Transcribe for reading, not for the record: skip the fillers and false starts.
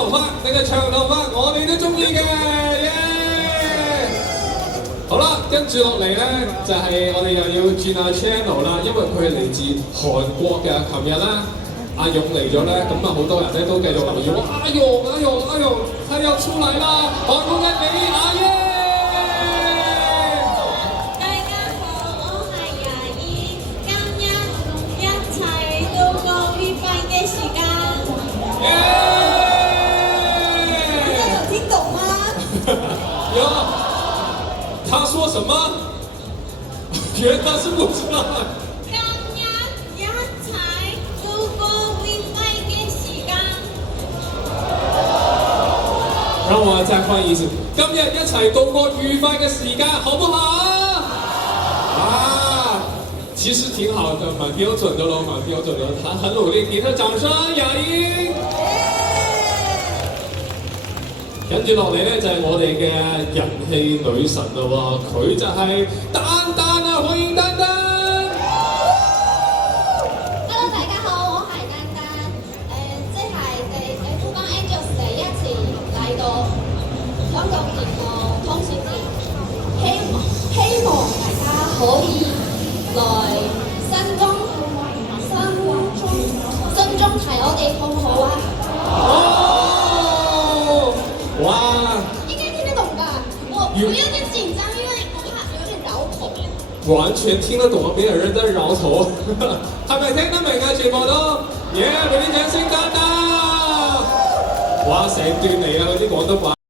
頭髮定係長頭髮，我哋都中意嘅，耶！好啦，跟住落嚟咧就係、我哋又要轉下 channel 啦，因為佢係嚟自韓國嘅。琴日咧阿勇嚟咗咧，咁啊好多人咧都繼續留意。哇！阿勇，他要出嚟啦！韓國嘅李亞耶！大家好，我係亞依，今日一齊度過愉快嘅時間。耶！有聽懂嗎？有。他說什麼？原來他是不知道。今日一齊度過愉快嘅時間。讓我再翻譯一次，今日一齊度過愉快嘅時間，好不好啊？其實挺好的，蠻標準的咯，蠻標準的。他很努力，給他掌聲，亞英。跟住落嚟咧就係我哋嘅人氣女神啦喎，佢就係丹丹啊，歡迎丹丹。Hello， 大家好，我係丹丹。即係富江 Angels 第一次嚟到香港電台通宵節，希望大家可以來新中睇我哋好唔好啊？哇！應該聽得懂吧？我有點緊張，因為我怕有點繞口。完全聽得懂啊！邊有人在搖頭？係咪聽得明啊？全部都，耶！俾啲掌聲丹丹。哇！成段嚟啊，嗰啲廣東話。